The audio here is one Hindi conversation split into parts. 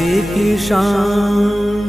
धरती की शान।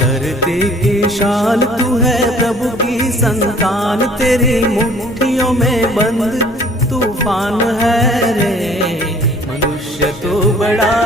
दरते की शान तू है प्रभु की संतान, तेरी मुट्ठियों में बंद तूफ़ान है रे। मनुष्य तो बड़ा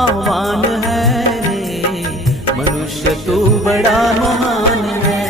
आह्वान है रे। मनुष्य तू बड़ा महान है।